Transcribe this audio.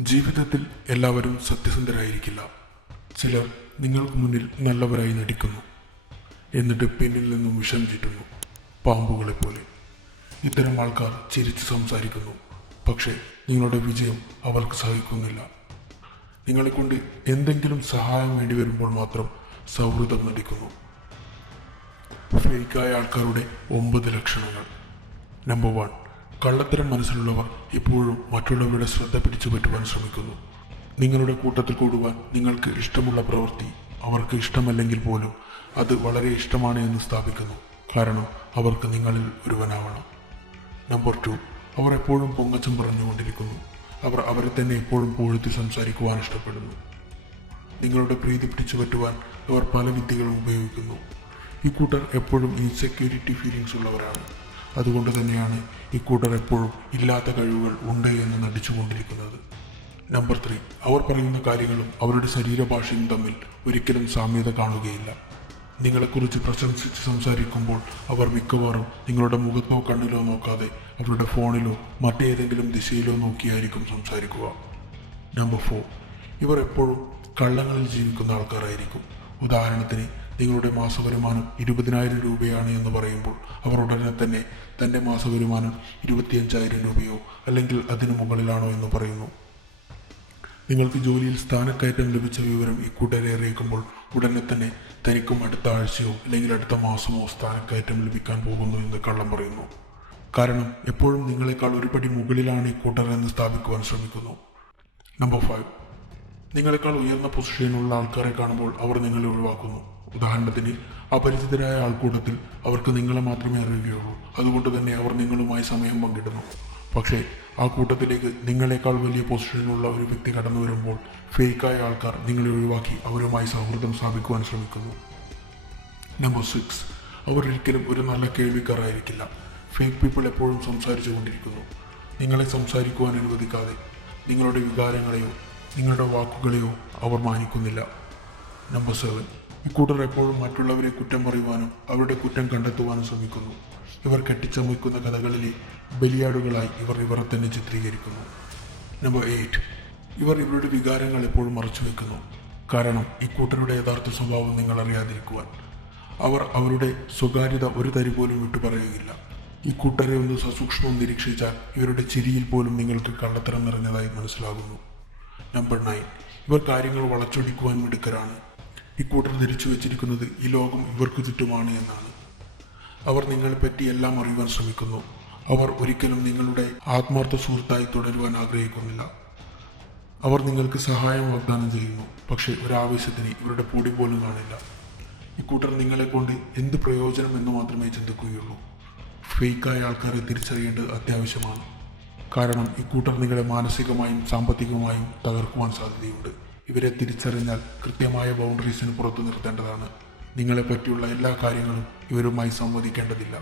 ജീവിതത്തിൽ എല്ലാവരും സത്യസന്ധരായിരിക്കില്ല. ചിലർ നിങ്ങൾക്ക് മുന്നിൽ നല്ലവരായി നടിക്കുന്നു. എന്നിട്ട് പിന്നിൽ നിന്നും വിഷം ചീറ്റുന്നു പാമ്പുകളെ പോലെ ഇത്തരം ആൾക്കാർ ചിരിച്ച് സംസാരിക്കുന്നു. പക്ഷേ നിങ്ങളുടെ വിജയം അവർക്ക് സഹിക്കുന്നില്ല. നിങ്ങളെ കൊണ്ട് എന്തെങ്കിലും സഹായം വേണ്ടി വരുമ്പോൾ മാത്രം സൗഹൃദം നടിക്കുന്നു. ഫേക്കായ ആൾക്കാരുടെ ഒമ്പത് ലക്ഷണങ്ങൾ. Number one. കള്ളത്തരം മനസ്സിലുള്ളവർ ഇപ്പോഴും മറ്റുള്ളവരുടെ ശ്രദ്ധ പിടിച്ചു പറ്റുവാൻ ശ്രമിക്കുന്നു. നിങ്ങളുടെ കൂട്ടത്തിൽ കൂടുവാൻ നിങ്ങൾക്ക് ഇഷ്ടമുള്ള പ്രവൃത്തി അവർക്ക് ഇഷ്ടമല്ലെങ്കിൽ പോലും അത് വളരെ ഇഷ്ടമാണ് എന്ന് സ്ഥാപിക്കുന്നു. കാരണം അവർക്ക് നിങ്ങളിൽ ഒരുവനാവണം. നമ്പർ ടു അവർ എപ്പോഴും പൊങ്ങച്ചം പറഞ്ഞുകൊണ്ടിരിക്കുന്നു. അവർ അവരെ തന്നെ എപ്പോഴും പൂഴ്ത്തി സംസാരിക്കുവാൻ ഇഷ്ടപ്പെടുന്നു. നിങ്ങളുടെ പ്രീതി പിടിച്ചു പറ്റുവാൻ അവർ പല വിദ്യകളും ഉപയോഗിക്കുന്നു. ഈ കൂട്ടർ എപ്പോഴും ഇൻസെക്യൂരിറ്റി ഫീലിങ്സ് ഉള്ളവരാണ്. അതുകൊണ്ട് തന്നെയാണ് ഈ കൂട്ടർ എപ്പോഴും ഇല്ലാത്ത കഴിവുകൾ ഉണ്ട് എന്ന് നടിച്ചുകൊണ്ടിരിക്കുന്നത്. നമ്പർ ത്രീ അവർ പറയുന്ന കാര്യങ്ങളും അവരുടെ ശരീരഭാഷയും തമ്മിൽ ഒരിക്കലും സാമ്യത കാണുകയില്ല. നിങ്ങളെക്കുറിച്ച് പ്രശംസിച്ച് സംസാരിക്കുമ്പോൾ അവർ മിക്കവാറും നിങ്ങളുടെ മുഖത്തോ കണ്ണിലോ നോക്കാതെ അവരുടെ ഫോണിലോ മറ്റേതെങ്കിലും ദിശയിലോ നോക്കിയായിരിക്കും സംസാരിക്കുക. നമ്പർ ഫോർ ഇവർ എപ്പോഴും കള്ളങ്ങളിൽ ജീവിക്കുന്ന ആൾക്കാരായിരിക്കും. ഉദാഹരണത്തിന് നിങ്ങളുടെ മാസവരുമാനം ഇരുപതിനായിരം രൂപയാണ് എന്ന് പറയുമ്പോൾ അവർ ഉടനെ തന്നെ തന്റെ മാസവരുമാനം ഇരുപത്തിയഞ്ചായിരം രൂപയോ അല്ലെങ്കിൽ അതിനു മുകളിലാണോ എന്ന് പറയുന്നു. നിങ്ങൾക്ക് ജോലിയിൽ സ്ഥാനക്കയറ്റം ലഭിച്ച വിവരം ഇക്കൂട്ടരെ അറിയിക്കുമ്പോൾ ഉടനെ തന്നെ തനിക്കും അടുത്ത ആഴ്ചയോ അല്ലെങ്കിൽ അടുത്ത മാസമോ സ്ഥാനക്കയറ്റം ലഭിക്കാൻ പോകുന്നു എന്ന് കള്ളം പറയുന്നു. കാരണം എപ്പോഴും നിങ്ങളെക്കാൾ ഒരുപടി മുകളിലാണ് ഇക്കൂട്ടർ എന്ന് സ്ഥാപിക്കുവാൻ ശ്രമിക്കുന്നു. Number five. നിങ്ങളെക്കാൾ ഉയർന്ന പൊസിഷനിലുള്ള ആൾക്കാരെ കാണുമ്പോൾ അവർ നിങ്ങളെ ഒഴിവാക്കുന്നു. ഉദാഹരണത്തിന് അപരിചിതരായ ആൾക്കൂട്ടത്തിൽ അവർക്ക് നിങ്ങളെ മാത്രമേ അറിയുകയുള്ളൂ. അതുകൊണ്ട് തന്നെ അവർ നിങ്ങളുമായി സമയം പങ്കിടുന്നു. പക്ഷേ ആ കൂട്ടത്തിലേക്ക് നിങ്ങളെക്കാൾ വലിയ പൊസിഷനിലുള്ള ഒരു വ്യക്തി കടന്നു വരുമ്പോൾ ഫേക്കായ ആൾക്കാർ നിങ്ങളെ ഒഴിവാക്കി അവരുമായി സൗഹൃദം സ്ഥാപിക്കുവാൻ ശ്രമിക്കുന്നു. നമ്പർ സിക്സ് അവർ ഒരിക്കലും ഒരു നല്ല കേൾവിക്കാരായിരിക്കില്ല. ഫേക്ക് പീപ്പിൾ എപ്പോഴും സംസാരിച്ചു കൊണ്ടിരിക്കുന്നു. നിങ്ങളെ സംസാരിക്കുവാൻ അനുവദിക്കാതെ നിങ്ങളുടെ വികാരങ്ങളെയോ നിങ്ങളുടെ വാക്കുകളെയോ അവർ മാനിക്കുന്നില്ല. നമ്പർ സെവൻ ഇക്കൂട്ടർ എപ്പോഴും മറ്റുള്ളവരെ കുറ്റം പറയുവാനും അവരുടെ കുറ്റം കണ്ടെത്തുവാനും ശ്രമിക്കുന്നു. ഇവർ കെട്ടിച്ചമയ്ക്കുന്ന കഥകളിലെ ബലിയാടുകളായി ഇവർ ഇവരെ തന്നെ ചിത്രീകരിക്കുന്നു. നമ്പർ എയ്റ്റ് ഇവർ ഇവരുടെ വികാരങ്ങൾ എപ്പോഴും മറച്ചു വെക്കുന്നു. കാരണം ഇക്കൂട്ടരുടെ യഥാർത്ഥ സ്വഭാവം നിങ്ങൾ അറിയാതിരിക്കുവാൻ. അവർ അവരുടെ സ്വകാര്യത ഒരു തരി പോലും വിട്ടുപറയുകയില്ല ഈ കൂട്ടരെ ഒന്ന് സസൂക്ഷ്മം നിരീക്ഷിച്ചാൽ ഇവരുടെ ചിരിയിൽ പോലും നിങ്ങൾക്ക് കള്ളത്തരം നിറഞ്ഞതായി മനസ്സിലാകുന്നു. നമ്പർ നയൻ ഇവർ കാര്യങ്ങൾ വളച്ചൊടിക്കുവാൻ മിടുക്കരാണ്. ഇക്കൂട്ടർ ധരിച്ചു വെച്ചിരിക്കുന്നത് ഈ ലോകം ഇവർക്ക് ചുറ്റുമാണ് എന്നാണ്. അവർ നിങ്ങളെപ്പറ്റി എല്ലാം അറിയുവാൻ ശ്രമിക്കുന്നു. അവർ ഒരിക്കലും നിങ്ങളുടെ ആത്മാർത്ഥ സുഹൃത്തായി തുടരുവാൻ ആഗ്രഹിക്കുന്നില്ല. അവർ നിങ്ങൾക്ക് സഹായം വാഗ്ദാനം ചെയ്യുന്നു പക്ഷേ ഒരാവശ്യത്തിന് ഇവരുടെ പൊടി പോലും കാണില്ല. ഇക്കൂട്ടർ നിങ്ങളെ കൊണ്ട് എന്ത് പ്രയോജനം എന്ന് മാത്രമേ ചിന്തിക്കുകയുള്ളൂ. ഫേക്കായ ആൾക്കാരെ തിരിച്ചറിയേണ്ടത് അത്യാവശ്യമാണ്. കാരണം ഇക്കൂട്ടർ നിങ്ങളെ മാനസികമായും സാമ്പത്തികമായും തകർക്കുവാൻ സാധ്യതയുണ്ട്. ഇവരെ തിരിച്ചറിഞ്ഞാൽ കൃത്യമായ ബൗണ്ടറീസിന് പുറത്തു നിർത്തേണ്ടതാണ്. നിങ്ങളെ പറ്റിയുള്ള എല്ലാ കാര്യങ്ങളും ഇവരുമായി സംവദിക്കേണ്ടതില്ല.